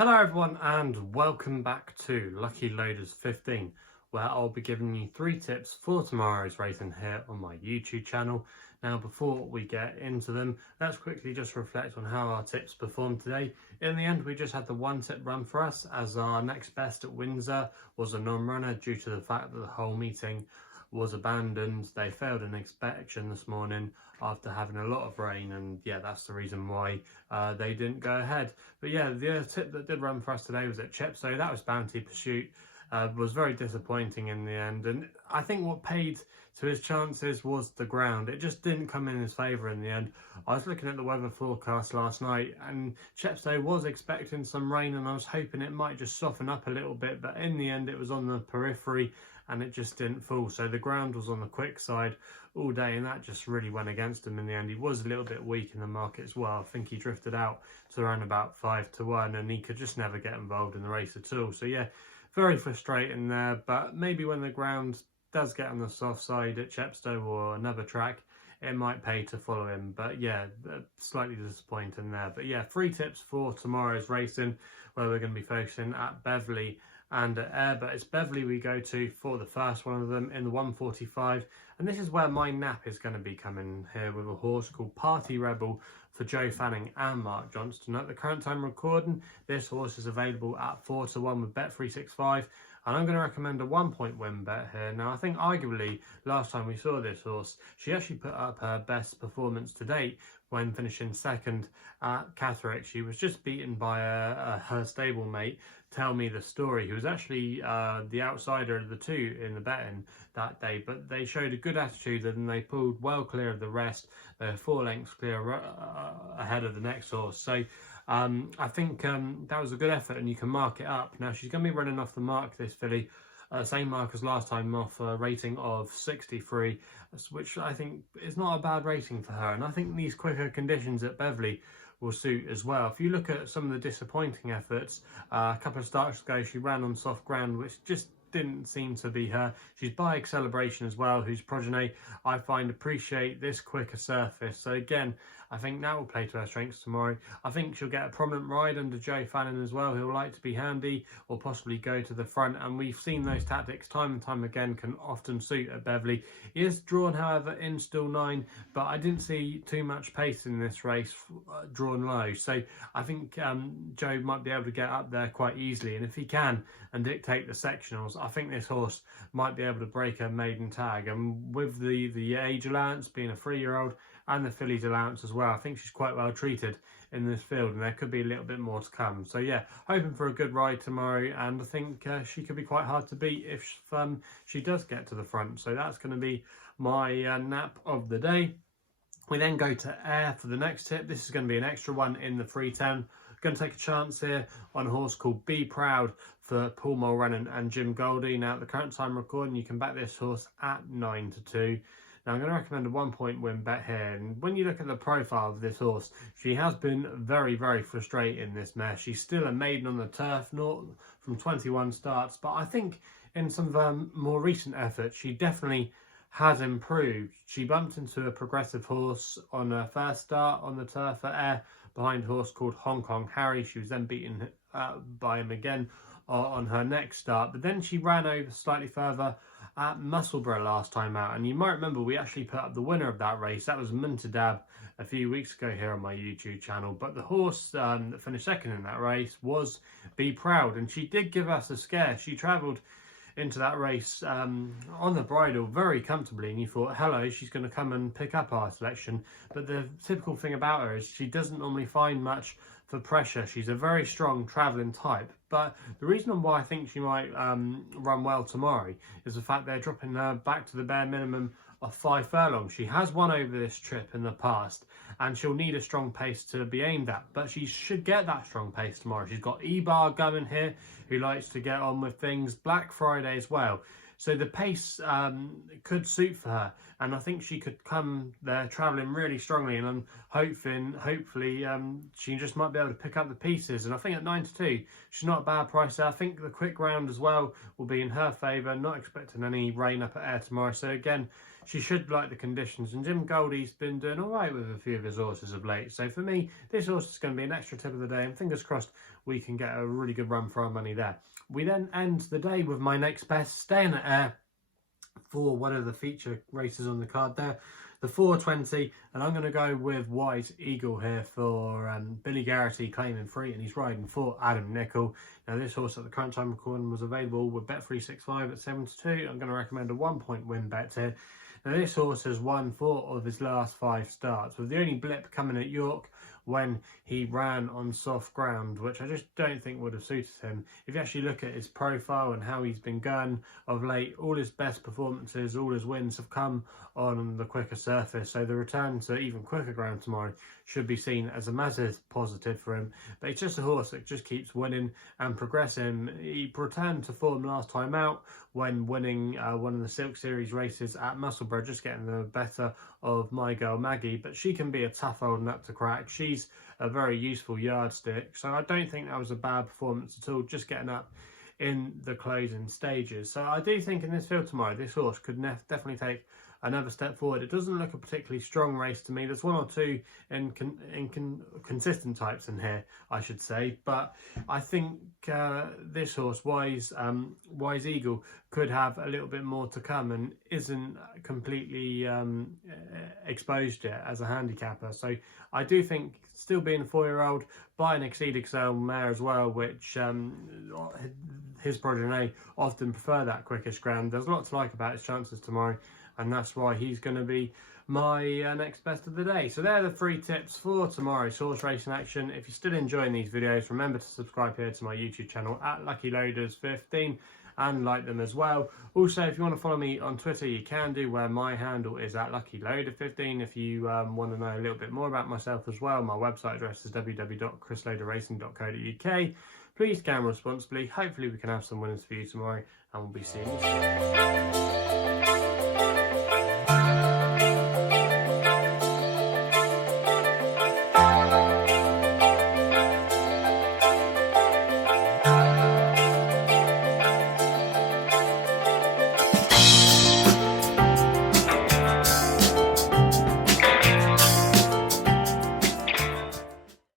Hello everyone and welcome back to Lucky Loaders 15, where I'll be giving you 3 tips for tomorrow's racing here on my YouTube channel. Now before we get into them, let's quickly just reflect on how our tips performed today. In the end, we just had the 1 tip run for us, as our next best at Windsor was a non-runner due to the fact that the whole meeting was abandoned. They failed an inspection this morning after having a lot of rain, and yeah, that's the reason why they didn't go ahead. But yeah, the other tip that did run for us today was at Chepstow. That was Bounty Pursuit. Was very disappointing in the end, and I think what paid to his chances was the ground. It just didn't come in his favour in the end. I was looking at the weather forecast last night, and Chepstow was expecting some rain, and I was hoping it might just soften up a little bit, but in the end it was on the periphery and it just didn't fall. So the ground was on the quick side all day, and that just really went against him in the end. He was a little bit weak in the market as well. I think he drifted out to around about 5 to 1, and he could just never get involved in the race at all. So yeah, very frustrating there, but maybe when the ground does get on the soft side at Chepstow or another track, it might pay to follow him. But yeah, slightly disappointing there. But yeah, 3 tips for tomorrow's racing, where we're going to be focusing at Beverley and at Ayr, but it's Beverley we go to for the first one of them in the 145, and this is where my nap is going to be coming here with a horse called Party Rebel for Joe Fanning and Mark Johnston. At the current time recording, this horse is available at 4 to 1 with Bet365, and I'm going to recommend a 1-point win bet here. Now, I think arguably last time we saw this horse, she actually put up her best performance to date when finishing second at Catterick. She was just beaten by her stablemate, Tell Me the Story, who was actually the outsider of the two in the betting that day, but they showed a good attitude and they pulled well clear of the rest. They're 4 lengths clear ahead of the next horse. So I think that was a good effort, and you can mark it up. Now she's going to be running off the mark, this filly, same mark as last time, off a rating of 63, which I think is not a bad rating for her. And I think these quicker conditions at Beverley will suit as well. If you look at some of the disappointing efforts, a couple of starts ago she ran on soft ground, which just didn't seem to be her. She's by Celebration as well, whose progeny I find appreciate this quicker surface. So again, I think that will play to her strengths tomorrow. I think she'll get a prominent ride under Joe Fanning as well, who'll like to be handy or possibly go to the front, and we've seen those tactics time and time again can often suit at Beverley. He is drawn, however, in still 9, but I didn't see too much pace in this race drawn low. So I think Joe might be able to get up there quite easily, and if he can and dictate the sectionals, I think this horse might be able to break a maiden tag. And with the age allowance being a 3-year-old and the filly's allowance as well, I think she's quite well treated in this field, and there could be a little bit more to come. So yeah, hoping for a good ride tomorrow, and I think she could be quite hard to beat if she does get to the front. So that's going to be my nap of the day. We then go to Ayr for the next tip. This is going to be an extra one in the 310. Going to take a chance here on a horse called Be Proud for Paul Mulrennan and Jim Goldie. Now at the current time recording, you can back this horse at 9 to 2. Now I'm going to recommend a 1-point win bet here, and when you look at the profile of this horse, she has been very, very frustrating, this mare. She's still a maiden on the turf, not from 21 starts, but I think in some of her more recent efforts, she definitely has improved. She bumped into a progressive horse on her first start on the turf at Ayr, behind a horse called Hong Kong Harry. She was then beaten by him again on her next start, but then she ran over slightly further at Musselburgh last time out, and you might remember we actually put up the winner of that race. That was Muntadab a few weeks ago here on my YouTube channel, but the horse that finished second in that race was Be Proud, and she did give us a scare. She travelled into that race on the bridle very comfortably, and you thought, hello, she's going to come and pick up our selection. But the typical thing about her is she doesn't normally find much for pressure. She's a very strong travelling type, but the reason why I think she might run well tomorrow is the fact they're dropping her back to the bare minimum of 5 furlongs. She has won over this trip in the past, and she'll need a strong pace to be aimed at, but she should get that strong pace tomorrow. She's got E-Bar going here, who likes to get on with things, Black Friday as well. So the pace could suit for her, and I think she could come there travelling really strongly, and I'm hopefully she just might be able to pick up the pieces. And I think at 9 to 2, she's not a bad price there. I think the quick round as well will be in her favour. Not expecting any rain up at Ayr tomorrow, so again, she should like the conditions, and Jim Goldie's been doing all right with a few of his horses of late. So for me, this horse is going to be an extra tip of the day, and fingers crossed we can get a really good run for our money there. We then end the day with my next best, staying at Ayr for one of the feature races on the card there, the 420, and I'm going to go with Wise Eagle here for Billy Garrity claiming free, and he's riding for Adam Nicol. Now this horse at the current time recording was available with Bet365 at 7 to 2. I'm going to recommend a 1-point win bet here. Now this horse has won 4 of his last 5 starts, with the only blip coming at York when he ran on soft ground, which I just don't think would have suited him. If you actually look at his profile and how he's been going of late, all his best performances, all his wins have come on the quicker surface, so the return to even quicker ground tomorrow should be seen as a massive positive for him. But it's just a horse that just keeps winning and progressing. He returned to form last time out when winning one of the Silk Series races at Musselburgh, just getting the better of my girl Maggie, but she can be a tough old nut to crack. She's a very useful yardstick, so I don't think that was a bad performance at all, just getting up in the closing stages. So I do think in this field tomorrow, this horse could definitely take another step forward. It doesn't look a particularly strong race to me. There's one or two consistent types in here, I should say, but I think this horse, Wise Eagle, could have a little bit more to come and isn't completely exposed yet as a handicapper. So I do think, still being a 4-year-old, by an Exceed Excel mare as well, which his progeny often prefer that quickish ground. There's a lot to like about his chances tomorrow, and that's why he's going to be my next best of the day. So there are the 3 tips for tomorrow's horse racing action. If you're still enjoying these videos, remember to subscribe here to my YouTube channel at Lucky Loaders 15 and like them as well. Also, if you want to follow me on Twitter, you can do, where my handle is at Lucky Loader 15. If you want to know a little bit more about myself as well, my website address is www.chrisloaderracing.co.uk. Please gamble responsibly. Hopefully we can have some winners for you tomorrow, and we'll be seeing you soon.